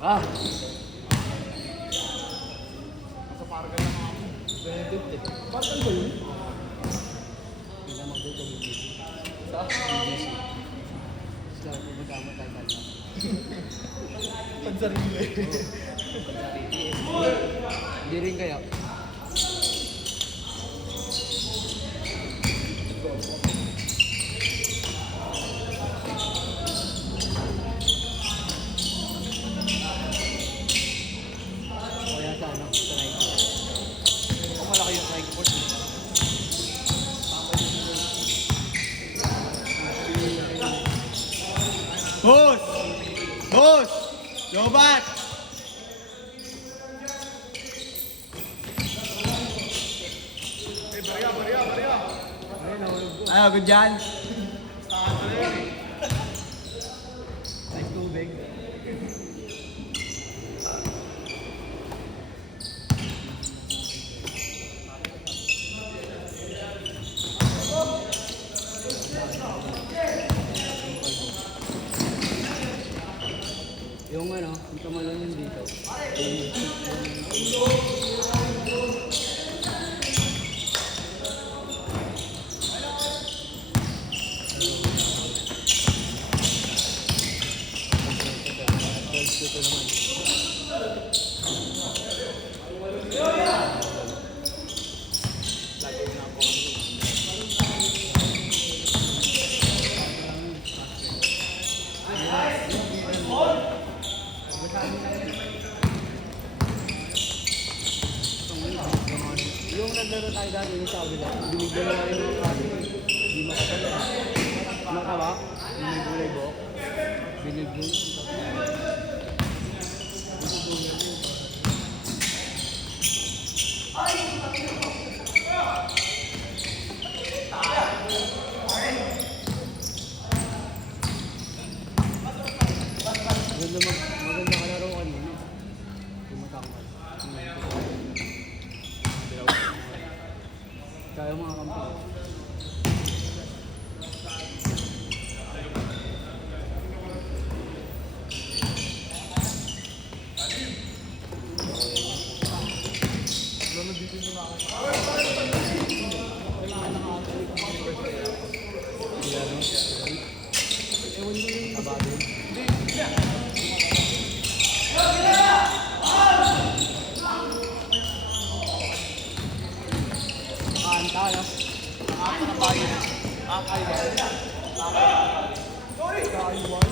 Ah! Sa parga na mga mo. Benedict eh. Parang ba yun? Hindi na mag-date ang UGC. Sa? UGC. Sila ko magkama tayo kanya. Pansarili. Hindi rin kaya. Kaya sa ano, strike. Kung malaki yung strike force. Boss! Boss! Lobat! Eh, barya. Ano, good dyan? Ay, tubig. Yung ano, yung tumalon yun dito. Dito naman. Yung naglaro tayo dati yung sa kabila, binigyan na yung kasi hindi makatala. Makawa, yung may gulay buhok, binigyan. Maganda kalaro kanina. Tumatangkad. Kaya mga kampi. Lalo dito yung mga Ewan ko yung kabado. Nakanta na. nakaka na bayo. Nakakaiwan. Nakakaiwan.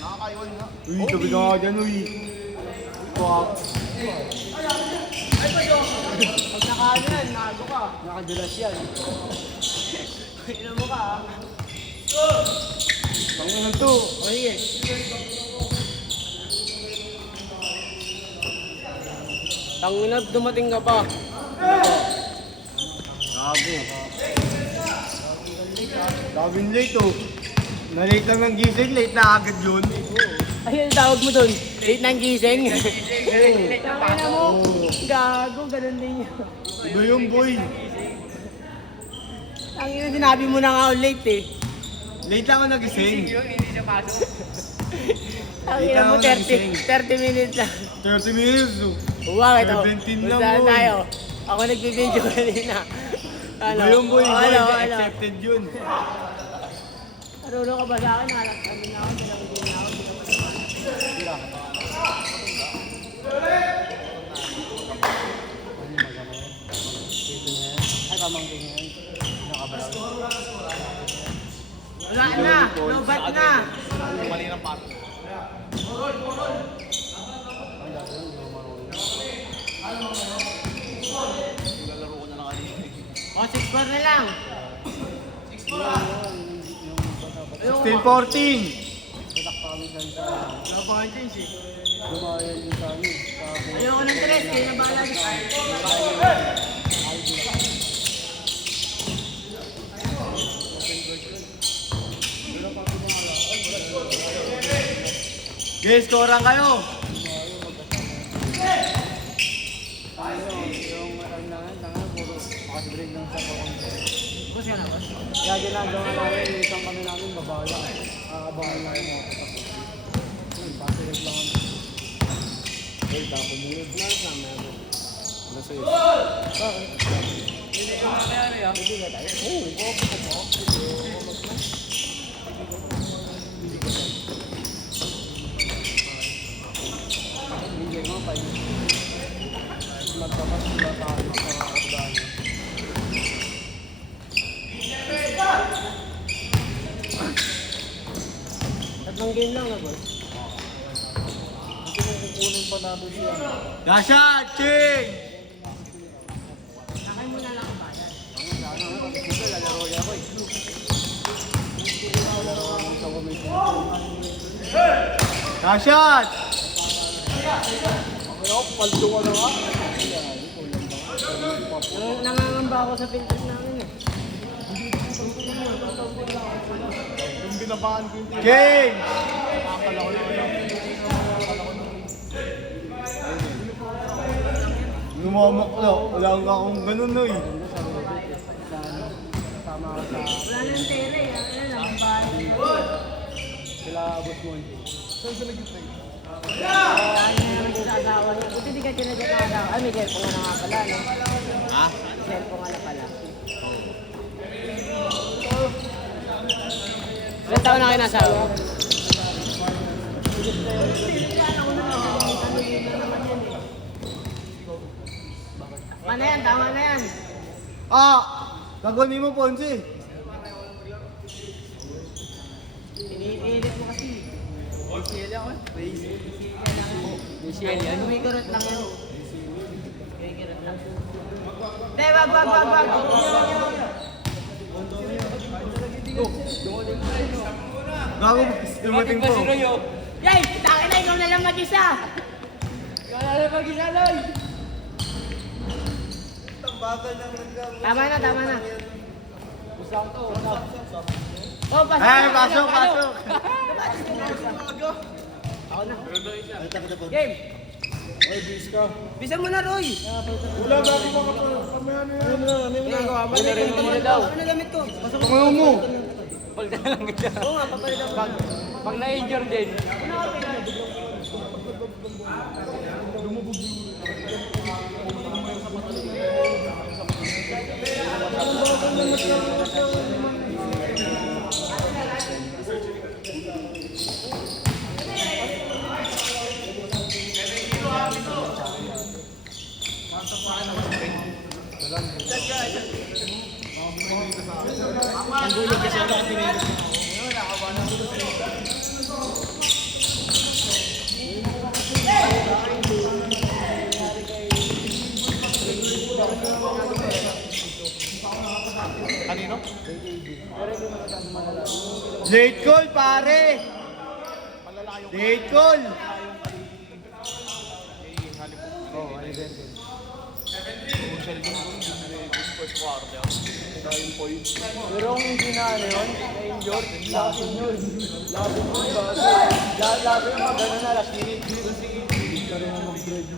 Nakakaiwan nga. Uy, tabi ka nga dyan, uy. Pag nakaano yan, nago ka. Nakadulas yan. Ilan mo ka ah. Pangalan to. O sige. Tangina, dumating ka pa. Gago. Gagawin late, oh. Na-late lang ng gising, late na agad yun. Ayun, tawag mo dun. Late ng gising. Tangina mo. Gago, ganun din yun. Iba yung boy. Tangina, sinabi mo na nga ako late eh. Late lang ako nagising. Tangina mo, 30 minutes lang. 30 minutes, oh. Bakit oh? 17 lang, Punta boy. tayo. Ako nagbibideo kanina. Iba yung boy, boy. Ano? Accepted yun. Marunong ka ba sa akin? Halak kami na ako. Pinamigyan na ako. Ay, pamangkin yan. Nakabalaw. Wala na! Lobat na! Mali ng pato. Lalaro ko na lang kanina. O, 6-4 na lang. 16-14. Napakansin si. Lumayan yung sa amin. Ayoko ng 3. Kaya na bahala. Guys, scorean kayo. Boss yan boss. Kaya ginagawa namin, yung isang kami namin, babala. Abangan lang yung mga kapatid. Pasilig lang kami. Eh, tapos muna na sa meron. Nasa yun. Bakit? Hindi ko nangyari ah. Hindi ka tayo. Oo, hindi mo pa yun. Nagtapas sila tayo sa mga kapdaan. Tatlong game lang na boss. Hindi mo kukunin pa natin siya. Gasha! Ching! Sakay mo na lang ang bayan. Sige, lalaro niya ako eh. Lalaro ako sa commission. Gasha! Ako, paldo ka na nga. Nangangamba ako sa filters namin eh. Yung binabahan ko yung team. Ching! Nakakala ko yun. Lumamaklo. Wala akong ganun no eh. Tama ka sa... Wala nang tere, ano lang, bahay. Sila Boss Monty. Saan sila nag-play? Ano na naman sa asawa niya. Buti di ka tinadya ng asawa. Ay, may cellphone nga na nga pala, no? Ha? Cellphone nga na pala. Ilan taon na kayo nasawa? Tama na yan, tama na yan. Ah! Gagawin mo, Ponce. Iniinit mo kasi. Michelle ako eh. Michelle yan? Kumikirot lang yan. Kumikirot lang. Hindi, wag. Gago, dumating po. Yay! Takin na, ikaw na lang mag-isa! Kaya mag-isa lang. Tama na. Usang to, usang. Oh, pasok! Ay, pasok! Ako na. Game! Bisa mo na, Roy! Wala ba akong mga kamaya na yan? Ginagawa mo. Pinarin mo na daw. Ano na gamit ko? Tumayo mo! Pagda lang kita. Oo nga, papalitan mo. Pag na-injure din. Kanino? Late call, pare! Malalayo. Late call! Oo, Alibente. Kung siya rin yung first quarter. Dahil point. Pero kung hindi na ano yun, na-injure, lasin yun. Lasin yun kasi. Lasin yung magano na last minute. Hindi ka rin mag-grade.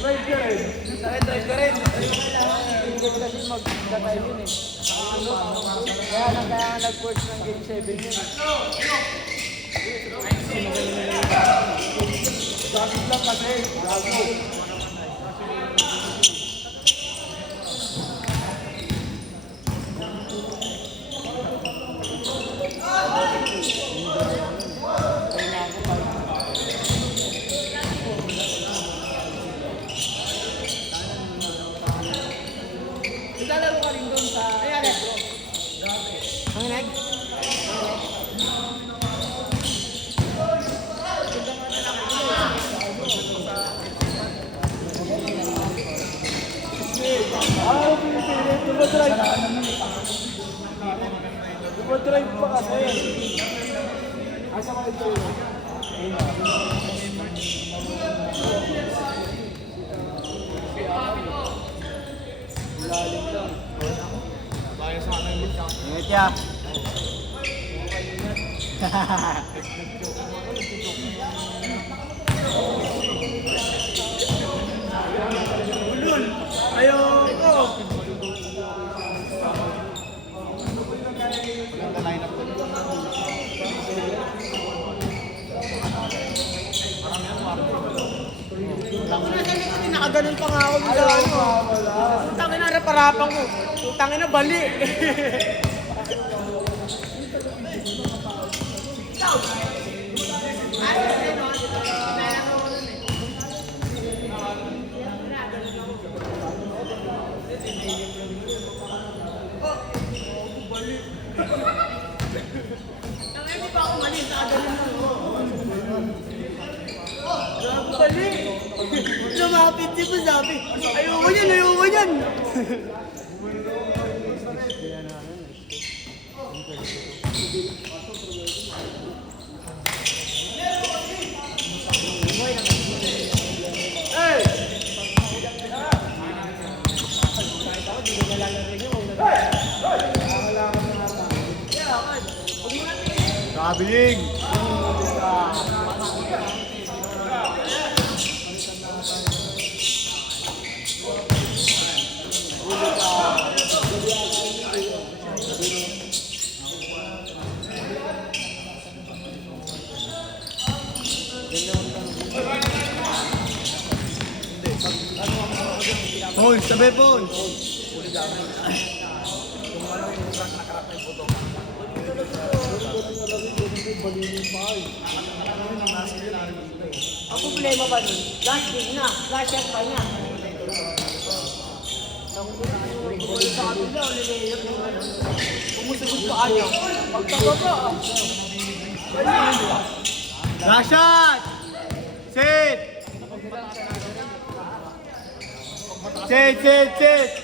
Drive ka rin. Hindi ka kasi mag-time yun eh. Kaya nag-course ng game 7 yun eh. Bakit lang kasi? Gago. Lalaro ka rin doon sa... Ayan, ang nag? Dumadrive pa kasi. Asa ka ito yun? Lalim lang. Bayo sa amin yung champ. Ingat ya. ginaganon pa nga ako sa ano. Putang ina, harap-harapan ko. Putang ina, bali. Bali! Lumapit di ba sabi? Ayoko yan, ayoko yan! Kabiling! Paul, sabi Paul! Ang problema ba nun? Last game na, last shot pa niya. Sa kabila, ulilayap yung ano. Pumusagot pa kanya. Pagkababa. Last shot! Sit! Sit, sit, sit!